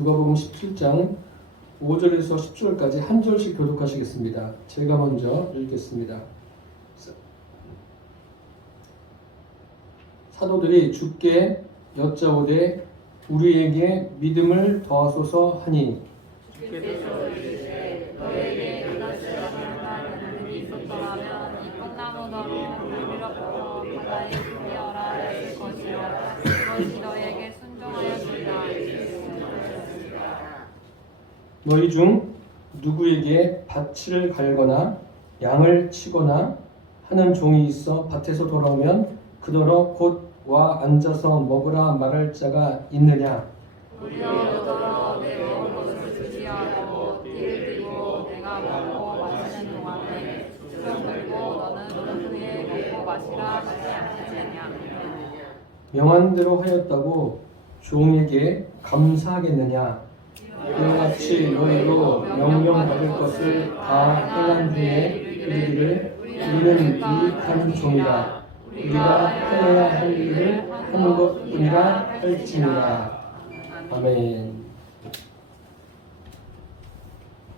누가복음 17장 5절에서 10절까지 한 절씩 교독하시겠습니다. 제가 먼저 읽겠습니다. 사도들이 주께 여짜오되 우리에게 믿음을 더하소서 하니 주께서 이르시되 너에게 가나스라는 믿음이 있었더라면 이 꽃나무더러 물밀어부터 바다에 옮기어라 하였을 것이요 그것이 너에게 순종하였으리라. 너희 중 누구에게 밭을 갈거나 양을 치거나 하는 종이 있어 밭에서 돌아오면 그더러 곧 와 앉아서 먹으라 말할 자가 있느냐? 우리여 너더러 내 먹을 것을 주지 않고 띠를 들고 내가 먹고 마시는 동안에 수종 들고 너는 그 후에 먹고 마시라 하지 않겠느냐. 명한 대로 하였다고 종에게 감사하겠느냐? 이와 같이 너희도 명령받을 것을 다 행한 후에 이르기를 우리는 유익한 종이라 우리가 해야 할 일을 하는 것뿐이라 할지니라. 아멘.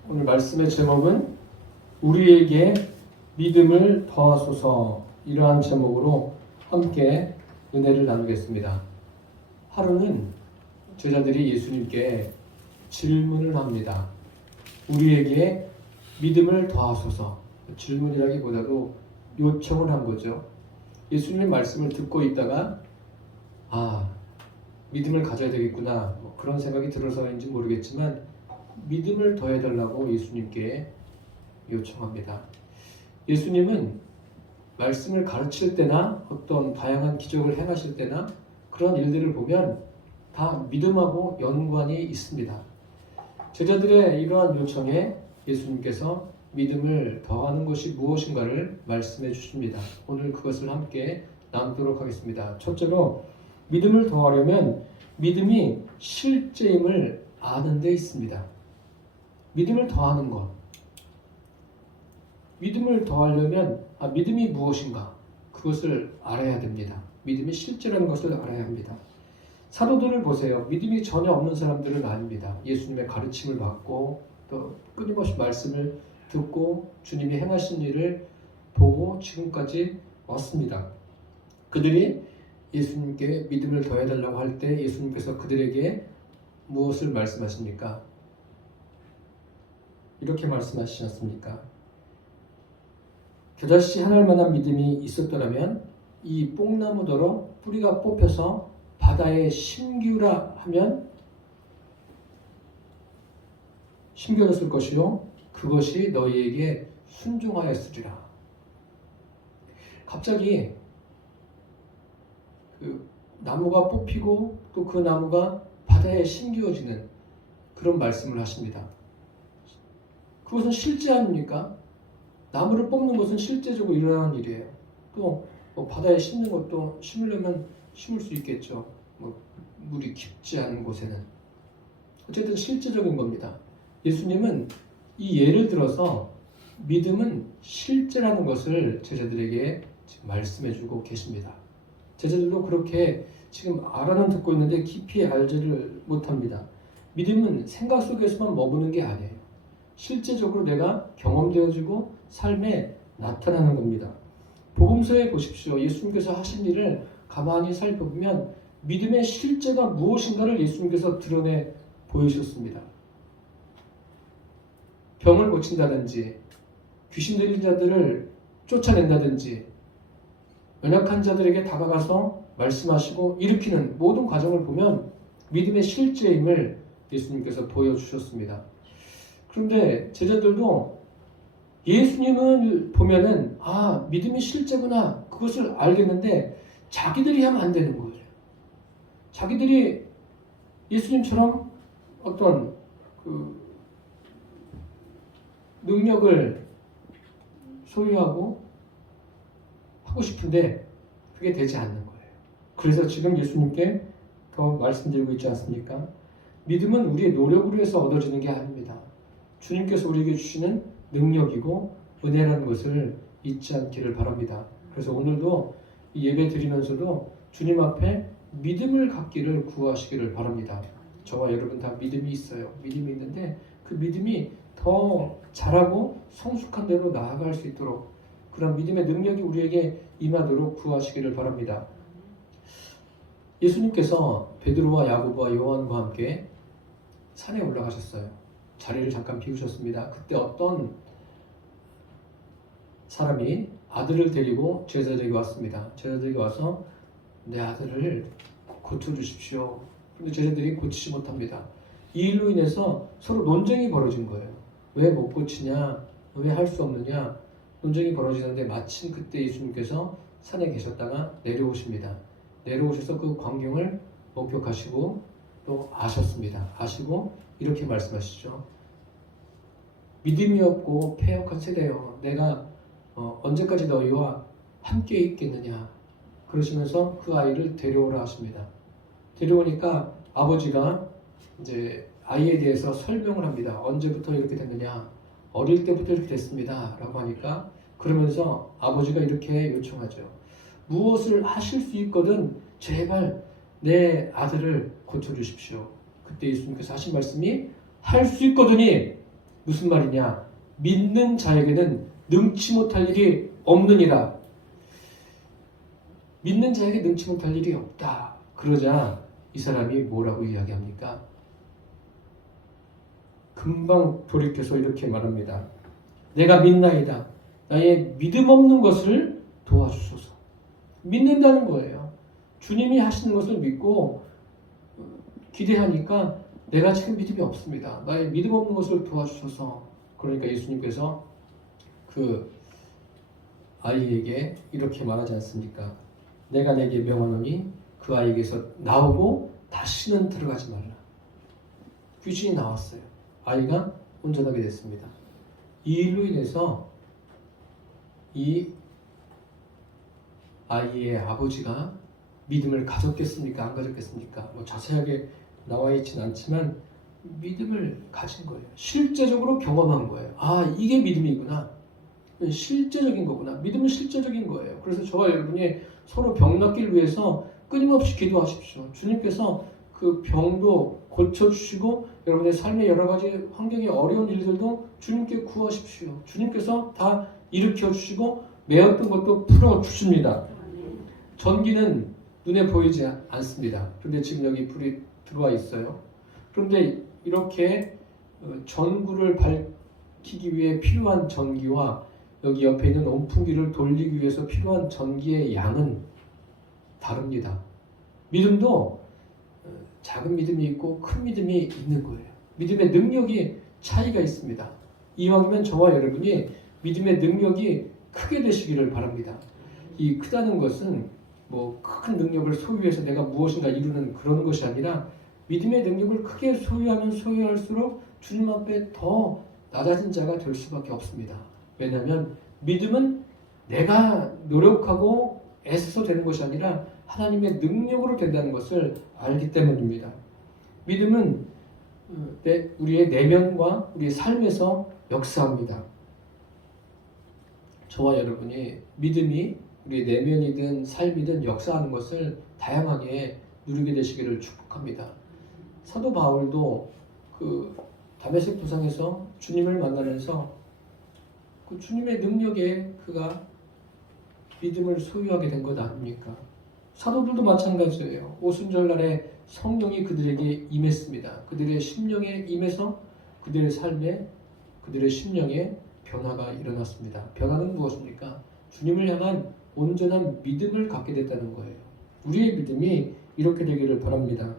오늘 말씀의 제목은 우리에게 믿음을 더하소서, 이러한 제목으로 함께 은혜를 나누겠습니다. 하루는 제자들이 예수님께 질문을 합니다. 우리에게 믿음을 더하소서. 질문이라기보다도 요청을 한 거죠. 예수님 말씀을 듣고 있다가 믿음을 가져야 되겠구나, 그런 생각이 들어서인지 모르겠지만 믿음을 더해달라고 예수님께 요청합니다. 예수님은 말씀을 가르칠 때나 어떤 다양한 기적을 행하실 때나 그런 일들을 보면 다 믿음하고 연관이 있습니다. 제자들의 이러한 요청에 예수님께서 믿음을 더하는 것이 무엇인가를 말씀해 주십니다. 오늘 그것을 함께 나누도록 하겠습니다. 첫째로 믿음을 더하려면 믿음이 실제임을 아는 데 있습니다. 믿음을 더하는 것. 믿음을 더하려면 믿음이 무엇인가? 그것을 알아야 됩니다. 믿음이 실제라는 것을 알아야 합니다. 사도들을 보세요. 믿음이 전혀 없는 사람들은 아닙니다. 예수님의 가르침을 받고 또 끊임없이 말씀을 듣고 주님이 행하신 일을 보고 지금까지 왔습니다. 그들이 예수님께 믿음을 더해달라고 할 때 예수님께서 그들에게 무엇을 말씀하십니까? 이렇게 말씀하시지 않습니까? 겨자씨 하늘만한 믿음이 있었더라면 이 뽕나무더러 뿌리가 뽑혀서 바다에 심기우라 하면 심겨졌을 것이요 그것이 너희에게 순종하였으리라. 갑자기 그 나무가 뽑히고 또 그 나무가 바다에 심기워지는 그런 말씀을 하십니다. 그것은 실제 아닙니까? 나무를 뽑는 것은 실제적으로 일어나는 일이에요. 또 바다에 심는 것도 심으려면 심을 수 있겠죠. 물이 깊지 않은 곳에는. 어쨌든 실제적인 겁니다. 예수님은 이 예를 들어서 믿음은 실제라는 것을 제자들에게 지금 말씀해주고 계십니다. 제자들도 그렇게 지금 알아는 듣고 있는데 깊이 알지를 못합니다. 믿음은 생각 속에서만 머무는 게 아니에요. 실제적으로 내가 경험되어지고 삶에 나타나는 겁니다. 복음서에 보십시오. 예수님께서 하신 일을 가만히 살펴보면 믿음의 실제가 무엇인가를 예수님께서 드러내 보이셨습니다. 병을 고친다든지 귀신 들린 자들을 쫓아낸다든지 연약한 자들에게 다가가서 말씀하시고 일으키는 모든 과정을 보면 믿음의 실제임을 예수님께서 보여주셨습니다. 그런데 제자들도 예수님을 보면은 믿음이 실제구나, 그것을 알겠는데 자기들이 하면 안 되는 거예요. 자기들이 예수님처럼 어떤 능력을 소유하고 하고 싶은데 그게 되지 않는 거예요. 그래서 지금 예수님께 더 말씀드리고 있지 않습니까? 믿음은 우리의 노력으로 해서 얻어지는 게 아닙니다. 주님께서 우리에게 주시는 능력이고 은혜라는 것을 잊지 않기를 바랍니다. 그래서 오늘도 이 예배 드리면서도 주님 앞에 믿음을 갖기를 구하시기를 바랍니다. 저와 여러분 다 믿음이 있어요. 믿음이 있는데 그 믿음이 더 잘하고 성숙한 대로 나아갈 수 있도록 그런 믿음의 능력이 우리에게 임하도록 구하시기를 바랍니다. 예수님께서 베드로와 야고보와 요한과 함께 산에 올라가셨어요. 자리를 잠깐 비우셨습니다. 그때 어떤 사람이 아들을 데리고 제자들에게 왔습니다. 제자들에게 와서 내 아들을 고쳐주십시오. 그런데 제자들이 고치지 못합니다. 이 일로 인해서 서로 논쟁이 벌어진 거예요. 왜 못 고치냐? 왜 할 수 없느냐? 논쟁이 벌어지는데 마침 그때 예수님께서 산에 계셨다가 내려오십니다. 내려오셔서 그 광경을 목격하시고 또 아셨습니다. 아시고 이렇게 말씀하시죠. 믿음이 없고 패역한 세대여, 내가 언제까지 너희와 함께 있겠느냐? 그러시면서 그 아이를 데려오라 하십니다. 데려오니까 아버지가 이제 아이에 대해서 설명을 합니다. 언제부터 이렇게 됐느냐? 어릴 때부터 이렇게 됐습니다. 라고 하니까 그러면서 아버지가 이렇게 요청하죠. 무엇을 하실 수 있거든 제발 내 아들을 고쳐주십시오. 그때 예수님께서 하신 말씀이 할 수 있거든이 무슨 말이냐? 믿는 자에게는 능치 못할 일이 없느니라. 믿는 자에게 능치 못할 일이 없다. 그러자 이 사람이 뭐라고 이야기합니까? 금방 돌이켜서 이렇게 말합니다. 내가 믿나이다. 나의 믿음 없는 것을 도와주소서. 믿는다는 거예요. 주님이 하시는 것을 믿고 기대하니까 내가 지금 믿음이 없습니다. 나의 믿음 없는 것을 도와주소서. 그러니까 예수님께서 그 아이에게 이렇게 말하지 않습니까? 내가 내게 명하노니 그 아이에게서 나오고 다시는 들어가지 말라. 귀신이 나왔어요. 아이가 온전하게 됐습니다. 이 일로 인해서 이 아이의 아버지가 믿음을 가졌겠습니까? 안 가졌겠습니까? 뭐 자세하게 나와 있지는 않지만 믿음을 가진 거예요. 실제적으로 경험한 거예요. 아, 이게 믿음이구나. 실제적인 거구나. 믿음은 실제적인 거예요. 그래서 저와 여러분이 서로 병 낫기를 위해서 끊임없이 기도하십시오. 주님께서 그 병도 고쳐주시고 여러분의 삶의 여러 가지 환경의 어려운 일들도 주님께 구하십시오. 주님께서 다 일으켜주시고 매었던 것도 풀어주십니다. 전기는 눈에 보이지 않습니다. 그런데 지금 여기 불이 들어와 있어요. 그런데 이렇게 전구를 밝히기 위해 필요한 전기와 여기 옆에 있는 온풍기를 돌리기 위해서 필요한 전기의 양은 다릅니다. 믿음도 작은 믿음이 있고 큰 믿음이 있는 거예요. 믿음의 능력이 차이가 있습니다. 이왕이면 저와 여러분이 믿음의 능력이 크게 되시기를 바랍니다. 이 크다는 것은 뭐 큰 능력을 소유해서 내가 무엇인가 이루는 그런 것이 아니라 믿음의 능력을 크게 소유하면 소유할수록 주님 앞에 더 낮아진 자가 될 수밖에 없습니다. 왜냐하면 믿음은 내가 노력하고 애써서 되는 것이 아니라 하나님의 능력으로 된다는 것을 알기 때문입니다. 믿음은 우리의 내면과 우리의 삶에서 역사합니다. 저와 여러분이 믿음이 우리의 내면이든 삶이든 역사하는 것을 다양하게 누리게 되시기를 축복합니다. 사도 바울도 그 다메섹 도상에서 주님을 만나면서 그 주님의 능력에 그가 믿음을 소유하게 된 것 아닙니까? 사도들도 마찬가지예요. 오순절날에 성령이 그들에게 임했습니다. 그들의 심령에 임해서 그들의 삶에 그들의 심령에 변화가 일어났습니다. 변화는 무엇입니까? 주님을 향한 온전한 믿음을 갖게 됐다는 거예요. 우리의 믿음이 이렇게 되기를 바랍니다.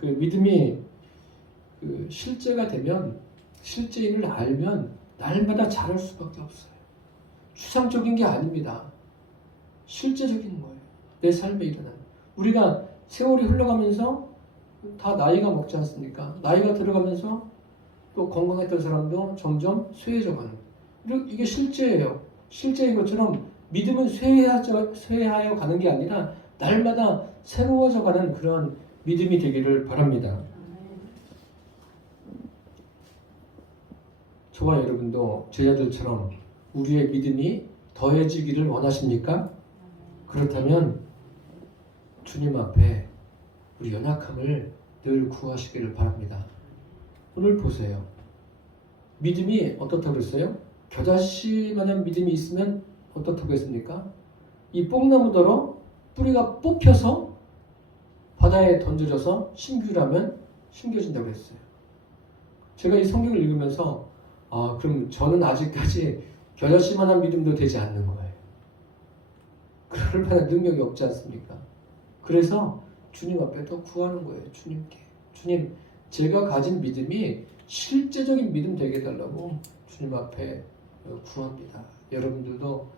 그 믿음이 그 실제가 되면 실제인을 알면 날마다 자랄 수밖에 없어요. 추상적인 게 아닙니다. 실제적인 거예요. 내 삶에 일어나는. 우리가 세월이 흘러가면서 다 나이가 먹지 않습니까? 나이가 들어가면서 또 건강했던 사람도 점점 쇠해져가는. 이게 실제예요. 실제인 것처럼 믿음은 쇠하여 가는 게 아니라 날마다 새로워져 가는 그런 믿음이 되기를 바랍니다. 저와 여러분도 제자들처럼 우리의 믿음이 더해지기를 원하십니까? 그렇다면 주님 앞에 우리 연약함을 늘 구하시기를 바랍니다. 오늘 보세요. 믿음이 어떻다고 그랬어요? 겨자씨만한 믿음이 있으면 어떻다고 했습니까? 이 뽕나무더러 뿌리가 뽑혀서 바다에 던져져서 신규라면 신겨진다고 했어요. 제가 이 성경을 읽으면서 그럼 저는 아직까지 겨자씨만한 믿음도 되지 않는 거예요. 그럴 만한 능력이 없지 않습니까? 그래서 주님 앞에 더 구하는 거예요. 주님께. 주님, 제가 가진 믿음이 실제적인 믿음 되게 해달라고 주님 앞에 구합니다. 여러분들도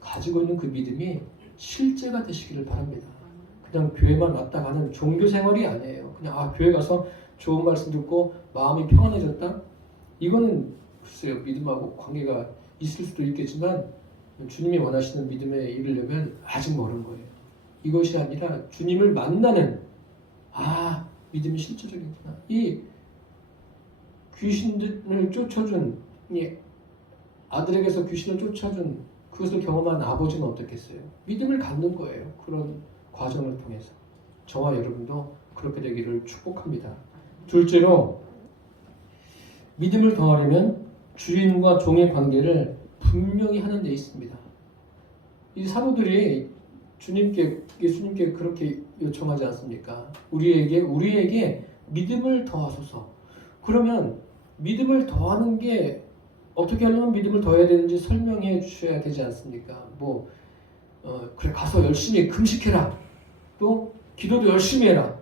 가지고 있는 그 믿음이 실제가 되시기를 바랍니다. 그냥 교회만 왔다 가는 종교 생활이 아니에요. 그냥 교회 가서 좋은 말씀 듣고 마음이 평안해졌다? 이거는 글쎄요, 믿음하고 관계가 있을 수도 있겠지만 주님이 원하시는 믿음에 이르려면 아직 멀은 거예요. 이것이 아니라 주님을 만나는 믿음이 실제적이구나. 이 귀신을 쫓아준 이 아들에게서 귀신을 쫓아준 그것을 경험한 아버지는 어떻겠어요? 믿음을 갖는 거예요. 그런 과정을 통해서 저와 여러분도 그렇게 되기를 축복합니다. 둘째로 믿음을 더하려면 주인과 종의 관계를 분명히 하는 데 있습니다. 이 사도들이 예수님께 그렇게 요청하지 않습니까? 우리에게 믿음을 더하소서. 그러면 믿음을 더하는 게 어떻게 하려면 믿음을 더해야 되는지 설명해 주셔야 되지 않습니까? 그래 가서 열심히 금식해라. 또 기도도 열심히 해라.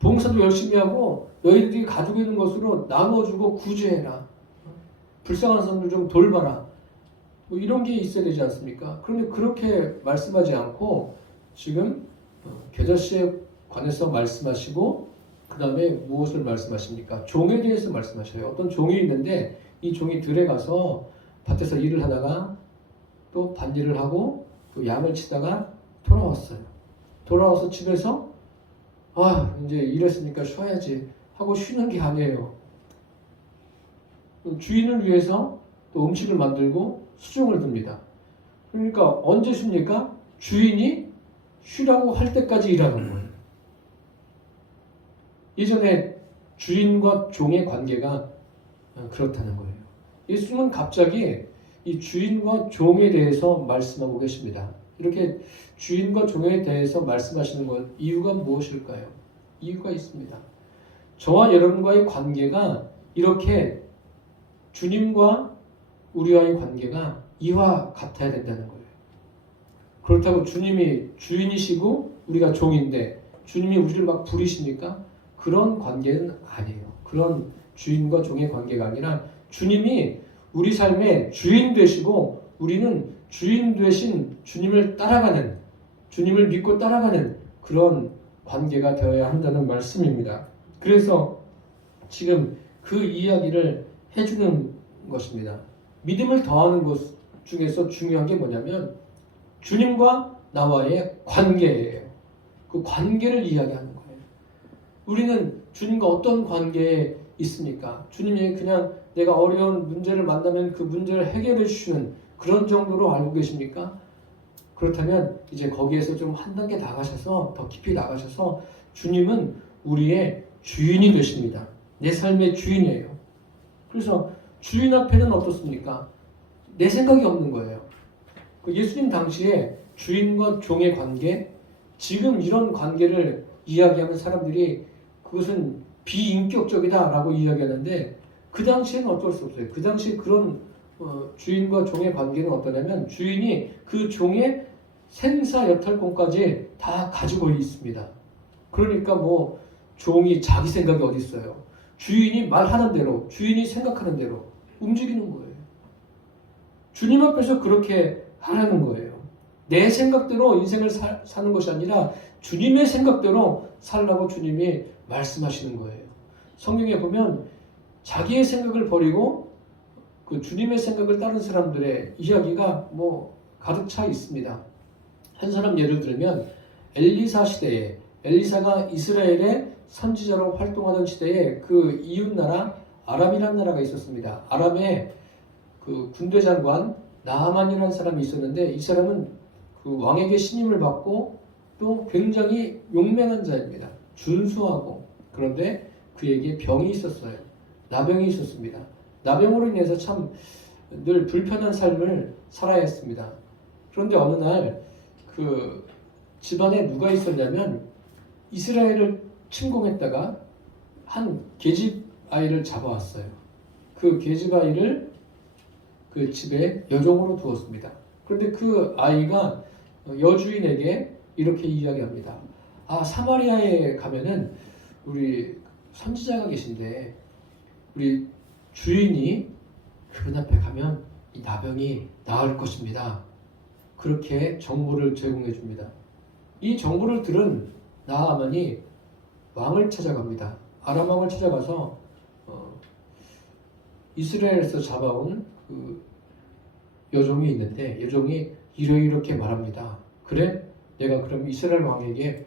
봉사도 열심히 하고 너희들이 가지고 있는 것으로 나눠주고 구제해라. 불쌍한 사람들 좀 돌봐라. 이런 게 있어야 되지 않습니까? 그런데 그렇게 말씀하지 않고 지금 겨자씨에 관해서 말씀하시고 그 다음에 무엇을 말씀하십니까? 종에 대해서 말씀하셔요. 어떤 종이 있는데 이 종이 들에 가서 밭에서 일을 하다가 또 밭일을 하고 또 양을 치다가 돌아왔어요. 돌아와서 집에서 이제 일했으니까 쉬어야지 하고 쉬는 게 아니에요. 주인을 위해서 또 음식을 만들고 수종을 둡니다. 그러니까 언제 쉽니까? 주인이 쉬라고 할 때까지 일하는 거예요. 예전에 주인과 종의 관계가 그렇다는 거예요. 예수님은 갑자기 이 주인과 종에 대해서 말씀하고 계십니다. 이렇게 주인과 종에 대해서 말씀하시는 것 이유가 무엇일까요? 이유가 있습니다. 저와 여러분과의 관계가 이렇게 주님과 우리와의 관계가 이와 같아야 된다는 거예요. 그렇다고 주님이 주인이시고 우리가 종인데 주님이 우리를 막 부리십니까? 그런 관계는 아니에요. 그런 주인과 종의 관계가 아니라 주님이 우리 삶의 주인 되시고 우리는 주인 되신 주님을 따라가는, 주님을 믿고 따라가는 그런 관계가 되어야 한다는 말씀입니다. 그래서 지금 그 이야기를 해주는 것입니다. 믿음을 더하는 것 중에서 중요한 게 뭐냐면 주님과 나와의 관계예요. 그 관계를 이야기하는 거예요. 우리는 주님과 어떤 관계에 있습니까? 주님이 그냥 내가 어려운 문제를 만나면 그 문제를 해결해 주시는 그런 정도로 알고 계십니까? 그렇다면 이제 거기에서 좀 한 단계 나가셔서 더 깊이 나가셔서 주님은 우리의 주인이 되십니다. 내 삶의 주인이에요. 그래서 주인 앞에는 어떻습니까? 내 생각이 없는 거예요. 예수님 당시에 주인과 종의 관계, 지금 이런 관계를 이야기하는 사람들이 그것은 비인격적이다라고 이야기하는데 그 당시에는 어쩔 수 없어요. 그 당시에 그런 주인과 종의 관계는 어떠냐면 주인이 그 종의 생사 여탈권까지 다 가지고 있습니다. 그러니까 종이 자기 생각이 어디 있어요. 주인이 말하는 대로, 주인이 생각하는 대로 움직이는 거예요. 주님 앞에서 그렇게 하라는 거예요. 내 생각대로 인생을 사는 것이 아니라 주님의 생각대로 살라고 주님이 말씀하시는 거예요. 성경에 보면 자기의 생각을 버리고 그 주님의 생각을 따른 사람들의 이야기가 가득 차 있습니다. 한 사람 예를 들면 엘리사 시대에 엘리사가 이스라엘의 선지자로 활동하던 시대에 그 이웃나라 아람이라는 나라가 있었습니다. 아람에 그 군대 장관 나아만이라는 사람이 있었는데 이 사람은 그 왕에게 신임을 받고 또 굉장히 용맹한 자입니다. 준수하고 그런데 그에게 병이 있었어요. 나병이 있었습니다. 나병으로 인해서 참 늘 불편한 삶을 살아야 했습니다. 그런데 어느 날 그 집안에 누가 있었냐면 이스라엘을 침공했다가 한 계집 아이를 잡아왔어요. 그 계집 아이를 그 집에 여종으로 두었습니다. 그런데 그 아이가 여주인에게 이렇게 이야기합니다. 아, 사마리아에 가면은 우리 선지자가 계신데 우리 주인이 그분 앞에 가면 이 나병이 나을 것입니다. 그렇게 정보를 제공해 줍니다. 이 정보를 들은 나아만이 왕을 찾아갑니다. 아람 왕을 찾아가서 이스라엘에서 잡아온 그 여종이 있는데 여종이 이렇게 말합니다. 그래? 내가 그럼 이스라엘 왕에게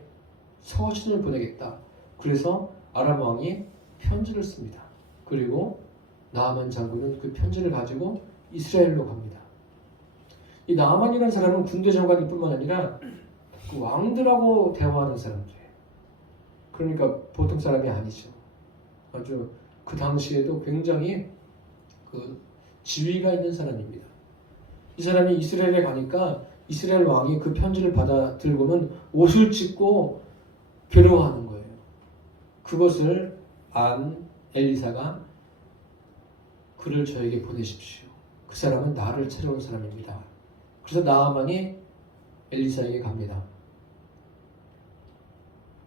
서신을 보내겠다. 그래서 아람 왕이 편지를 씁니다. 그리고 나아만 장군은 그 편지를 가지고 이스라엘로 갑니다. 이 나아만이라는 사람은 군대 장관일 뿐만 아니라 그 왕들하고 대화하는 사람이에요. 그러니까 보통 사람이 아니죠. 아주 그 당시에도 굉장히 그 지위가 있는 사람입니다. 이 사람이 이스라엘에 가니까 이스라엘 왕이 그 편지를 받아 들고는 옷을 찢고 괴로워하는 거예요. 그것을 안 엘리사가 그를 저에게 보내십시오. 그 사람은 나를 찾아온 사람입니다. 그래서 나아만이 엘리사에게 갑니다.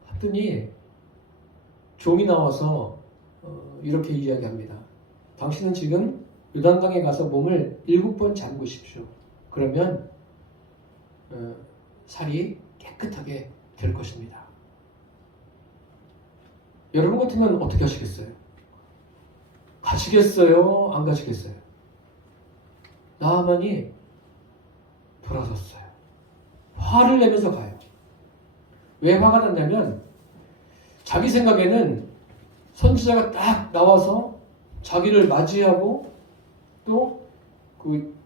하더니 종이 나와서 이렇게 이야기합니다. 당신은 지금 요단강에 가서 몸을 7번 잠그십시오. 그러면 살이 깨끗하게 될 것입니다. 여러분 같으면 어떻게 하시겠어요? 가시겠어요? 안 가시겠어요? 나아만이 돌아섰어요. 화를 내면서 가요. 왜 화가 났냐면 자기 생각에는 선지자가 딱 나와서 자기를 맞이하고 또 그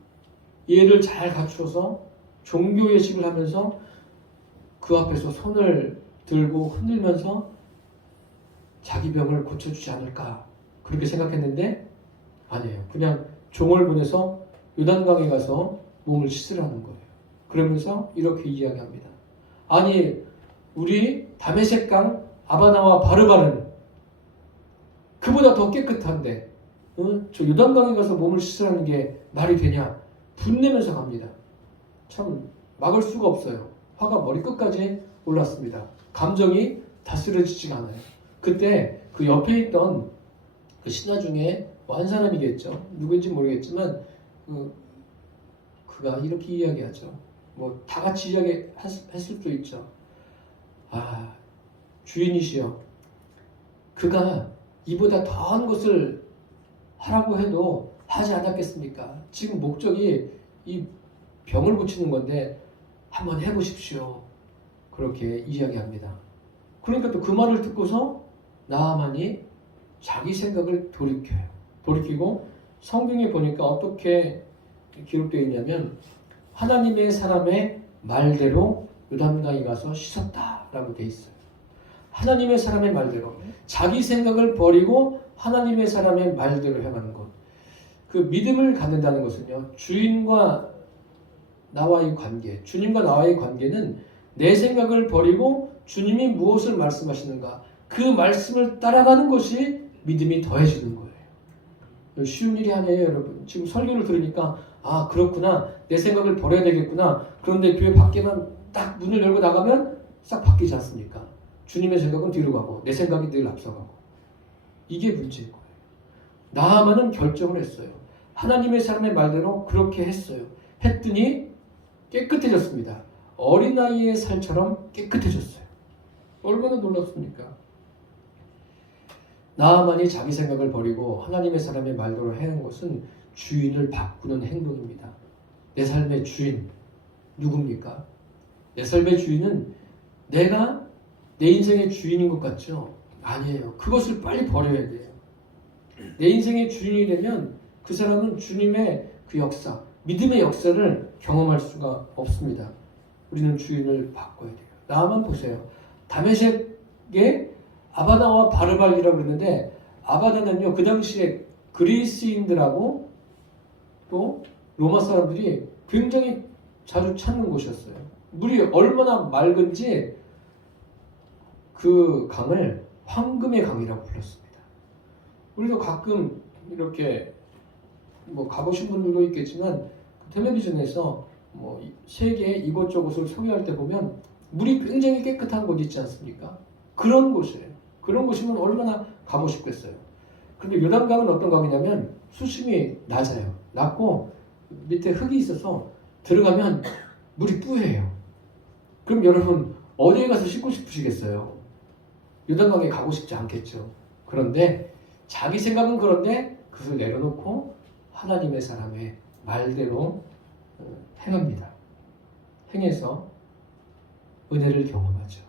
예를 잘 갖추어서 종교 예식을 하면서 그 앞에서 손을 들고 흔들면서 자기 병을 고쳐주지 않을까 그렇게 생각했는데 아니에요. 그냥 종을 보내서 요단강에 가서 몸을 씻으라는 거예요. 그러면서 이렇게 이야기합니다. 아니 우리 다메섹강 아바나와 바르바는 그보다 더 깨끗한데 저 요단강에 가서 몸을 씻으라는 게 말이 되냐 분내면서 갑니다. 참 막을 수가 없어요. 화가 머리끝까지 올랐습니다. 감정이 다스려지지가 않아요. 그때 그 옆에 있던 그 신하 중에 한 사람이겠죠. 누구인지 모르겠지만 그가 이렇게 이야기하죠. 뭐 다 같이 이야기했을 수도 있죠. 아, 주인이시여, 그가 이보다 더한 것을 하라고 해도 하지 않았겠습니까? 지금 목적이 이 병을 고치는 건데 한번 해보십시오. 그렇게 이야기합니다. 그러니까 또 그 말을 듣고서 나아만이 자기 생각을 돌이키고 성경에 보니까 어떻게 기록되어 있냐면 하나님의 사람의 말대로 요단강에 가서 씻었다라고 되어 있어요. 하나님의 사람의 말대로 자기 생각을 버리고 하나님의 사람의 말대로 행하는 것. 그 믿음을 갖는다는 것은요. 주님과 나와의 관계는 내 생각을 버리고 주님이 무엇을 말씀하시는가 그 말씀을 따라가는 것이 믿음이 더해지는 거예요. 쉬운 일이 아니에요, 여러분. 지금 설교를 들으니까 아 그렇구나 내 생각을 버려야 되겠구나. 그런데 교회 밖에만 딱 문을 열고 나가면 싹 바뀌지 않습니까? 주님의 생각은 뒤로 가고 내 생각이 늘 앞서가고 이게 문제인 거예요. 나아만은 결정을 했어요. 하나님의 사람의 말대로 그렇게 했어요. 했더니 깨끗해졌습니다. 어린아이의 살처럼 깨끗해졌어요. 얼마나 놀랍습니까? 나아만이 자기 생각을 버리고 하나님의 사람의 말대로 해온 것은 주인을 바꾸는 행동입니다. 내 삶의 주인 누굽니까? 내 삶의 주인은 내가 내 인생의 주인인 것 같죠? 아니에요. 그것을 빨리 버려야 돼요. 내 인생의 주인이 되면 그 사람은 주님의 그 역사, 믿음의 역사를 경험할 수가 없습니다. 우리는 주인을 바꿔야 돼요. 나만 보세요. 다메섹에 아바나와 바르발이라고 그러는데 아바나는요 그 당시에 그리스인들하고 또 로마 사람들이 굉장히 자주 찾는 곳이었어요. 물이 얼마나 맑은지 그 강을 황금의 강이라고 불렀습니다. 우리도 가끔 이렇게 뭐 가보신 분들도 있겠지만 텔레비전에서 뭐 세계 이곳저곳을 소개할 때 보면 물이 굉장히 깨끗한 곳 있지 않습니까? 그런 곳이에요. 그런 곳이면 얼마나 가고 싶겠어요. 그런데 요단강은 어떤 강이냐면 수심이 낮아요. 낮고 밑에 흙이 있어서 들어가면 물이 뿌예요. 그럼 여러분 어디에 가서 씻고 싶으시겠어요? 요단강에 가고 싶지 않겠죠. 그런데 자기 생각은 그런데 그것을 내려놓고 하나님의 사람의 말대로 행합니다. 행해서 은혜를 경험하죠.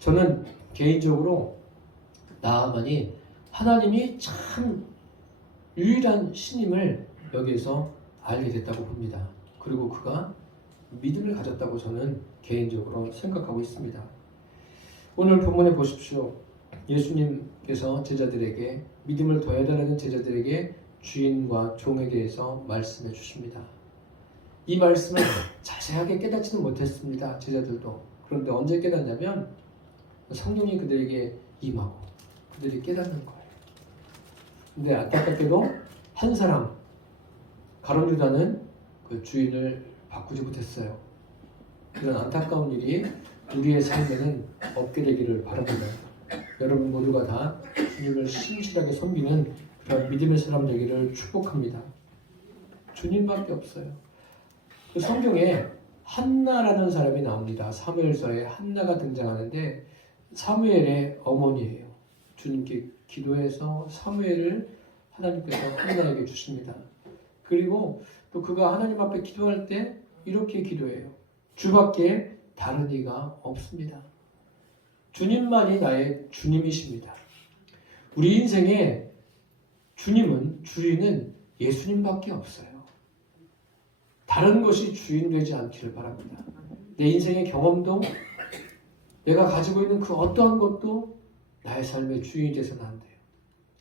저는 개인적으로 나아만이 하나님이 참 유일한 신임을 여기에서 알게 됐다고 봅니다. 그리고 그가 믿음을 가졌다고 저는 개인적으로 생각하고 있습니다. 오늘 본문에 보십시오. 예수님께서 제자들에게 믿음을 더해달라는 제자들에게 주인과 종에 대해서 말씀해 주십니다. 이 말씀을 자세하게 깨닫지는 못했습니다. 제자들도. 그런데 언제 깨닫냐면 성령이 그들에게 임하고 그들이 깨닫는 거예요. 근데 안타깝게도 한 사람 가룟 유다는 그 주인을 바꾸지 못했어요. 그런 안타까운 일이 우리의 삶에는 없게 되기를 바랍니다. 여러분 모두가 다 주님을 신실하게 섬기는 그런 믿음의 사람 되기를 축복합니다. 주님밖에 없어요. 그 성경에 한나라는 사람이 나옵니다. 사무엘서에 한나가 등장하는데 사무엘의 어머니예요. 주님께 기도해서 사무엘을 하나님께서 한나에게 주십니다. 그리고 또 그가 하나님 앞에 기도할 때 이렇게 기도해요. 주밖에 다른 이가 없습니다. 주님만이 나의 주님이십니다. 우리 인생에 주인은 예수님밖에 없어요. 다른 것이 주인 되지 않기를 바랍니다. 내 인생의 경험도 내가 가지고 있는 그 어떠한 것도 나의 삶의 주인이 되서는 안 돼요.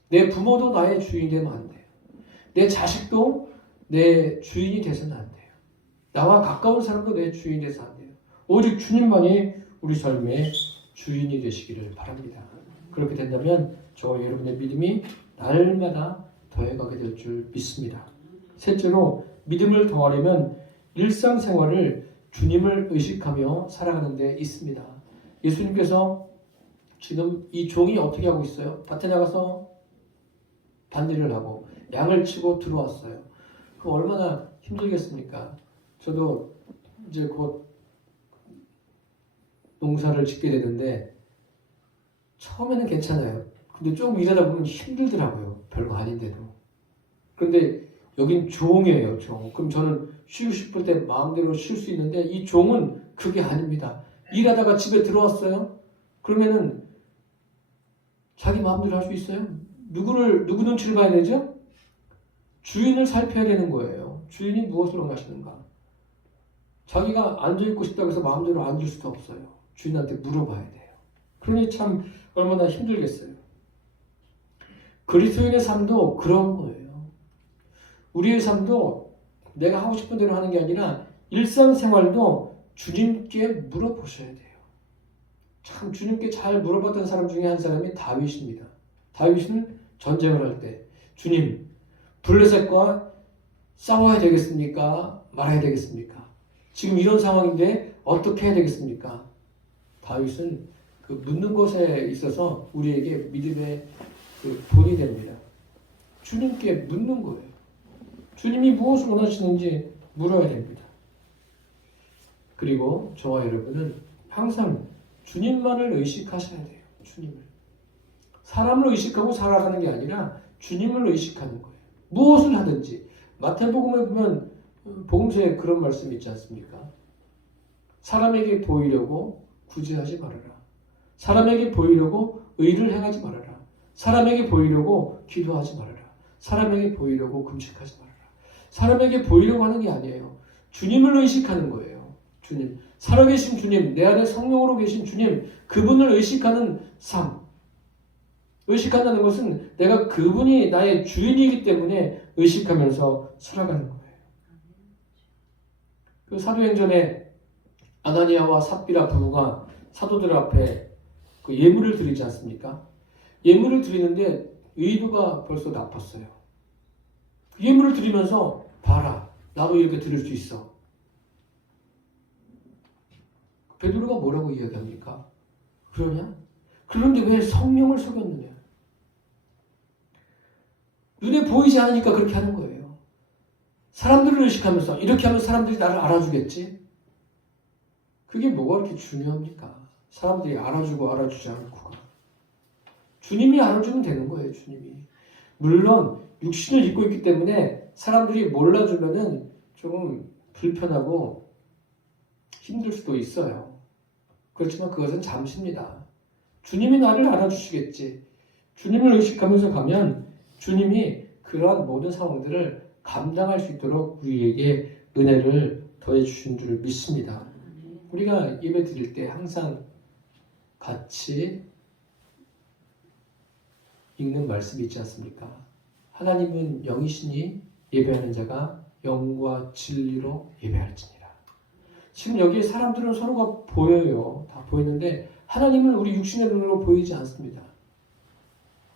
내 부모도 나의 주인이 되면 안 돼요. 내 자식도 내 주인이 되서는 안 돼요. 나와 가까운 사람도 내 주인이 돼서 안 돼요. 오직 주님만이 우리 삶의 주인이 되시기를 바랍니다. 그렇게 된다면 저와 여러분의 믿음이 날마다 더해가게 될 줄 믿습니다. 셋째로 믿음을 더하려면 일상생활을 주님을 의식하며 살아가는 데 있습니다. 예수님께서 지금 이 종이 어떻게 하고 있어요? 밭에 나가서 밭일을 하고 양을 치고 들어왔어요. 그럼 얼마나 힘들겠습니까? 저도 이제 곧 농사를 짓게 되는데 처음에는 괜찮아요. 근데 조금 일하다 보면 힘들더라고요. 별거 아닌데도. 그런데 여긴 종이에요. 종. 그럼 저는 쉬고 싶을 때 마음대로 쉴 수 있는데 이 종은 그게 아닙니다. 일하다가 집에 들어왔어요. 그러면은 자기 마음대로 할 수 있어요? 누구 눈치를 봐야 되죠? 주인을 살펴야 되는 거예요. 주인이 무엇을 원하시는가? 자기가 앉아있고 싶다고 해서 마음대로 앉을 수도 없어요. 주인한테 물어봐야 돼요. 그러니 참 얼마나 힘들겠어요. 그리스도인의 삶도 그런 거예요. 우리의 삶도 내가 하고 싶은 대로 하는 게 아니라 일상생활도 주님께 물어보셔야 돼요. 참 주님께 잘 물어봤던 사람 중에 한 사람이 다윗입니다. 다윗은 전쟁을 할 때 주님, 블레셋과 싸워야 되겠습니까? 말아야 되겠습니까? 지금 이런 상황인데 어떻게 해야 되겠습니까? 다윗은 그 묻는 것에 있어서 우리에게 믿음의 그 본이 됩니다. 주님께 묻는 거예요. 주님이 무엇을 원하시는지 물어야 됩니다. 그리고 저와 여러분은 항상 주님만을 의식하셔야 돼요. 주님을. 사람을 의식하고 살아가는 게 아니라 주님을 의식하는 거예요. 무엇을 하든지. 마태복음에 보면 복음서에 그런 말씀이 있지 않습니까? 사람에게 보이려고 구제하지 말아라. 사람에게 보이려고 의를 행하지 말아라. 사람에게 보이려고 기도하지 말아라. 사람에게 보이려고 금식하지 말아라. 사람에게 보이려고 하는 게 아니에요. 주님을 의식하는 거예요. 주님. 살아계신 주님, 내 안에 성령으로 계신 주님, 그분을 의식하는 삶. 의식한다는 것은 내가 그분이 나의 주인이기 때문에 의식하면서 살아가는 거예요. 그 사도행전에 아나니아와 삽비라 부부가 사도들 앞에 그 예물을 드리지 않습니까? 예물을 드리는데 의도가 벌써 나빴어요. 그 예물을 드리면서 봐라, 나도 이렇게 드릴 수 있어. 베드로가 뭐라고 이야기합니까? 그러냐? 그런데 왜 성령을 속였느냐? 눈에 보이지 않으니까 그렇게 하는 거예요. 사람들을 의식하면서 이렇게 하면 사람들이 나를 알아주겠지? 그게 뭐가 그렇게 중요합니까? 사람들이 알아주고 알아주지 않고가. 주님이 알아주면 되는 거예요, 주님이. 물론 육신을 입고 있기 때문에 사람들이 몰라주면은 조금 불편하고 힘들 수도 있어요. 그렇지만 그것은 잠시입니다. 주님이 나를 알아주시겠지. 주님을 의식하면서 가면 주님이 그러한 모든 상황들을 감당할 수 있도록 우리에게 은혜를 더해 주신 줄 믿습니다. 우리가 예배 드릴 때 항상 같이 읽는 말씀이 있지 않습니까? 하나님은 영이시니 예배하는 자가 영과 진리로 예배할지니라. 지금 여기에 사람들은 서로가 보여요. 다 보이는데 하나님은 우리 육신의 눈으로 보이지 않습니다.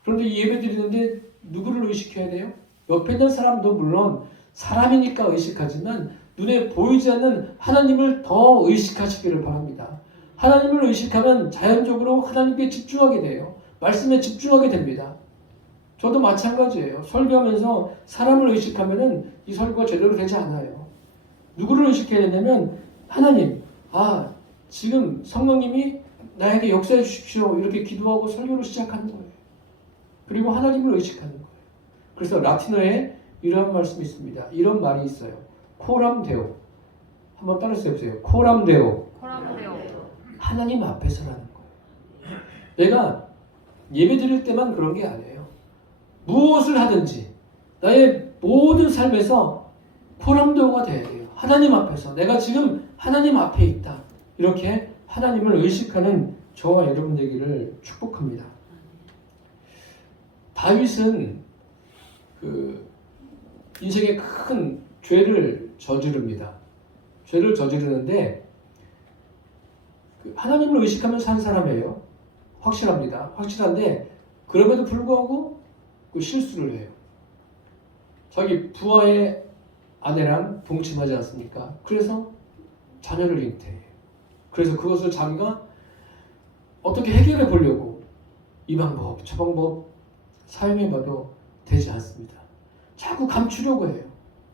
그런데 이 예배 드리는데 누구를 의식해야 돼요? 옆에 있는 사람도 물론 사람이니까 의식하지만 눈에 보이지 않는 하나님을 더 의식하시기를 바랍니다. 하나님을 의식하면 자연적으로 하나님께 집중하게 돼요. 말씀에 집중하게 됩니다. 저도 마찬가지예요. 설교하면서 사람을 의식하면은 이 설교가 제대로 되지 않아요. 누구를 의식해야 되냐면 하나님, 지금 성령님이 나에게 역사해 주십시오. 이렇게 기도하고 설교를 시작하는 거예요. 그리고 하나님을 의식하는 거예요. 그래서 라틴어에 이런 말씀이 있습니다. 이런 말이 있어요. 코람 데오. 한번 따라서 해보세요. 코람 데오. 하나님 앞에서라는 거예요. 내가 예배 드릴 때만 그런 게 아니에요. 무엇을 하든지 나의 모든 삶에서 코람 데오가 돼야 돼요. 하나님 앞에서 내가 지금 하나님 앞에 있다. 이렇게 하나님을 의식하는 저와 여러분 되기를 축복합니다. 다윗은 그 인생의 큰 죄를 저지릅니다. 죄를 저지르는데 하나님을 의식하면서 산 사람이에요. 확실합니다. 확실한데 그럼에도 불구하고 그 실수를 해요. 자기 부하의 아내랑 동침하지 않습니까? 그래서 자녀를 잉태해요. 그래서 그것을 자기가 어떻게 해결해 보려고 이 방법, 저 방법 사용해봐도 되지 않습니다. 자꾸 감추려고 해요.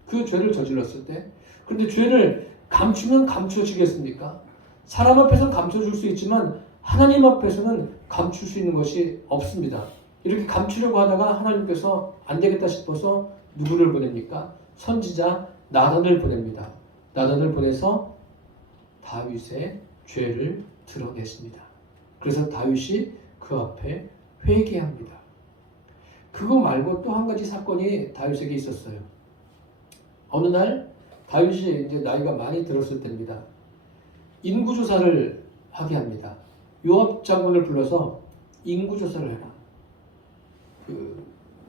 그 죄를 저질렀을 때. 그런데 죄를 감추면 감춰지겠습니까? 사람 앞에서는 감춰줄 수 있지만 하나님 앞에서는 감출 수 있는 것이 없습니다. 이렇게 감추려고 하다가 하나님께서 안 되겠다 싶어서 누구를 보냅니까? 선지자 나단을 보냅니다. 나단을 보내서 다윗의 죄를 드러냈습니다. 그래서 다윗이 그 앞에 회개합니다. 그거 말고 또 한 가지 사건이 다윗에게 있었어요. 어느 날 다윗이 이제 나이가 많이 들었을 때입니다. 인구조사를 하게 합니다. 요압 장군을 불러서 인구조사를 해라.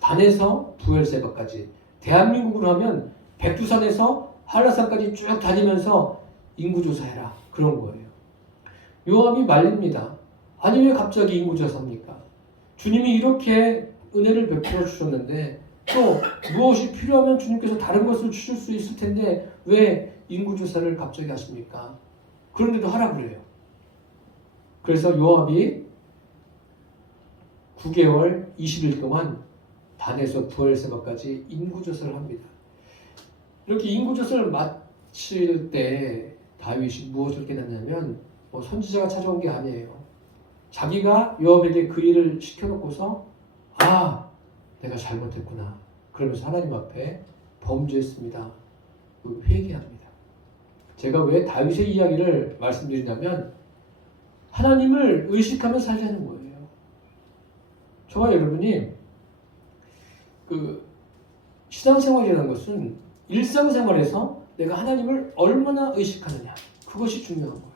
단에서 부엘세바까지 대한민국으로 하면 백두산에서 한라산까지 쭉 다니면서 인구조사해라. 그런 거예요. 요압이 말립니다. 아니 왜 갑자기 인구조사합니까? 주님이 이렇게 은혜를 베풀어 주셨는데 또 무엇이 필요하면 주님께서 다른 것을 주실 수 있을 텐데 왜 인구조사를 갑자기 하십니까? 그런데도 하라 그래요. 그래서 요압이 9개월 20일 동안 단에서 부엘세바까지 인구조사를 합니다. 이렇게 인구조사를 마칠 때 다윗이 무엇을 깨닫냐면 선지자가 찾아온 게 아니에요. 자기가 요압에게 그 일을 시켜놓고서 내가 잘못했구나. 그러면서 하나님 앞에 범죄했습니다. 회개합니다. 제가 왜 다윗의 이야기를 말씀드리냐면 하나님을 의식하며 살자는 거예요. 저와 여러분이 신앙생활이라는 것은 일상생활에서 내가 하나님을 얼마나 의식하느냐. 그것이 중요한 거예요.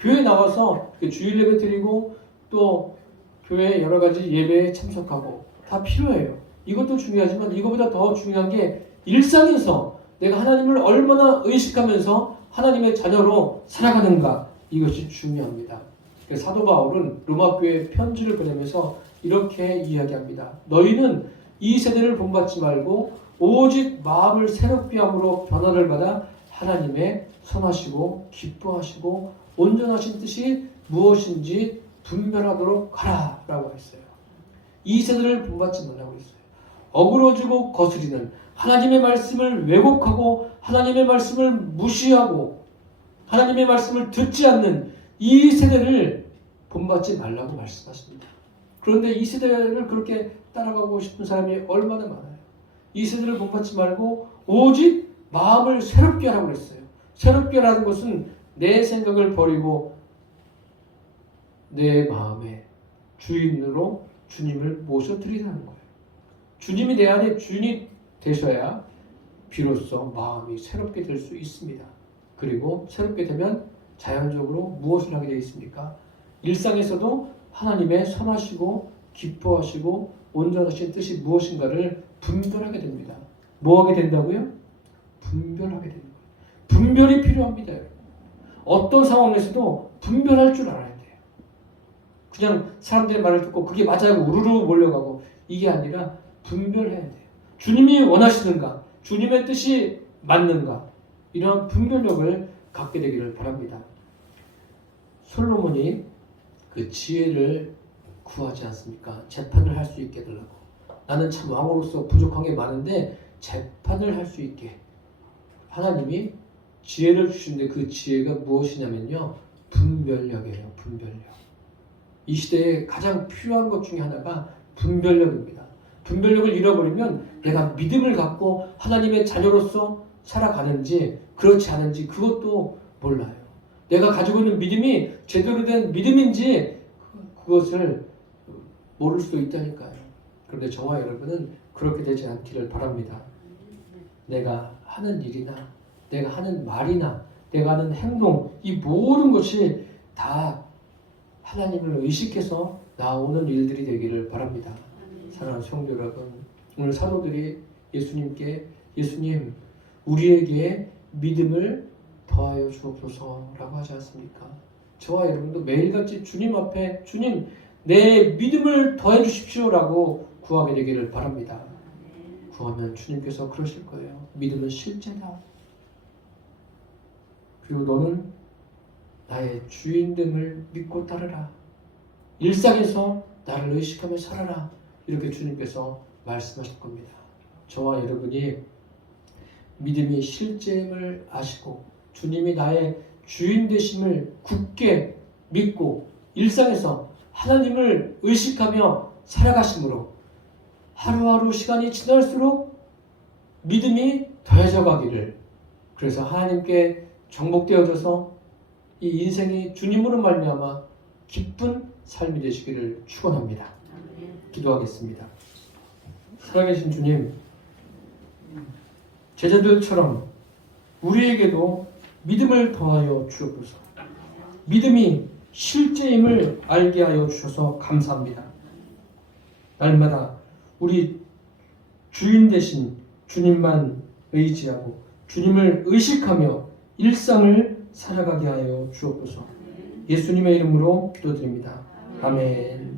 교회 나와서 주일 예배 드리고 또 교회 여러 가지 예배에 참석하고 다 필요해요. 이것도 중요하지만 이거보다 더 중요한 게 일상에서 내가 하나님을 얼마나 의식하면서 하나님의 자녀로 살아가는가, 이것이 중요합니다. 사도 바울은 로마 교회에 편지를 보내면서 이렇게 이야기합니다. 너희는 이 세대를 본받지 말고 오직 마음을 새롭게 함으로 변화를 받아 하나님의 선하시고 기뻐하시고 온전하신 뜻이 무엇인지 분별하도록 하라 라고 했어요. 이 세대를 본받지 말라고 했어요. 어그러지고 거스리는, 하나님의 말씀을 왜곡하고 하나님의 말씀을 무시하고 하나님의 말씀을 듣지 않는 이 세대를 본받지 말라고 말씀하십니다. 그런데 이 세대를 그렇게 따라가고 싶은 사람이 얼마나 많아요. 이 세대를 본받지 말고 오직 마음을 새롭게 하라고 했어요. 새롭게 하라는 것은 내 생각을 버리고 내 마음의 주인으로 주님을 모셔드리라는 거예요. 주님이 내 안에 주인이 되셔야 비로소 마음이 새롭게 될 수 있습니다. 그리고 새롭게 되면 자연적으로 무엇을 하게 되어 있습니까? 일상에서도 하나님의 선하시고 기뻐하시고 온전하신 뜻이 무엇인가를 분별하게 됩니다. 뭐 하게 된다고요? 분별하게 됩니다. 분별이 필요합니다. 어떤 상황에서도 분별할 줄 알아야 돼요. 그냥 사람들의 말을 듣고 그게 맞아요 우르르 몰려가고, 이게 아니라 분별해야 돼요. 주님이 원하시는가? 주님의 뜻이 맞는가? 이러한 분별력을 갖게 되기를 바랍니다. 솔로몬이 그 지혜를 구하지 않습니까? 재판을 할 수 있게 해달라고. 나는 참 왕으로서 부족한 게 많은데 재판을 할 수 있게 하나님이 지혜를 주시는데, 그 지혜가 무엇이냐면요, 분별력이에요. 분별력. 이 시대에 가장 필요한 것 중에 하나가 분별력입니다. 분별력을 잃어버리면 내가 믿음을 갖고 하나님의 자녀로서 살아가는지 그렇지 않은지 그것도 몰라요. 내가 가지고 있는 믿음이 제대로 된 믿음인지 그것을 모를 수도 있다니까요. 그런데 저와 여러분은 그렇게 되지 않기를 바랍니다. 내가 하는 일이나 내가 하는 말이나 내가 하는 행동, 이 모든 것이 다 하나님을 의식해서 나오는 일들이 되기를 바랍니다. 사랑하는 성도 여러분, 오늘 사도들이 예수님께 예수님 우리에게 믿음을 더하여 주옵소서라고 하지 않습니까? 저와 여러분도 매일같이 주님 앞에 주님 내 믿음을 더해 주십시오라고 구하게 되기를 바랍니다. 구하면 주님께서 그러실 거예요. 믿음은 실제다. 그리고 너는 나의 주인됨을 믿고 따르라. 일상에서 나를 의식하며 살아라. 이렇게 주님께서 말씀하실 겁니다. 저와 여러분이 믿음이 실제임을 아시고 주님이 나의 주인 되심을 굳게 믿고 일상에서 하나님을 의식하며 살아가심으로 하루하루 시간이 지날수록 믿음이 더해져 가기를, 그래서 하나님께 정복되어져서 이 인생이 주님으로 말미암아 기쁜 삶이 되시기를 축원합니다. 기도하겠습니다. 살아계신 주님, 제자들처럼 우리에게도 믿음을 더하여 주옵소서. 믿음이 실제임을 알게 하여 주셔서 감사합니다. 날마다 우리 주인 되신 주님만 의지하고 주님을 의식하며 일상을 살아가게 하여 주옵소서. 예수님의 이름으로 기도드립니다. 아멘.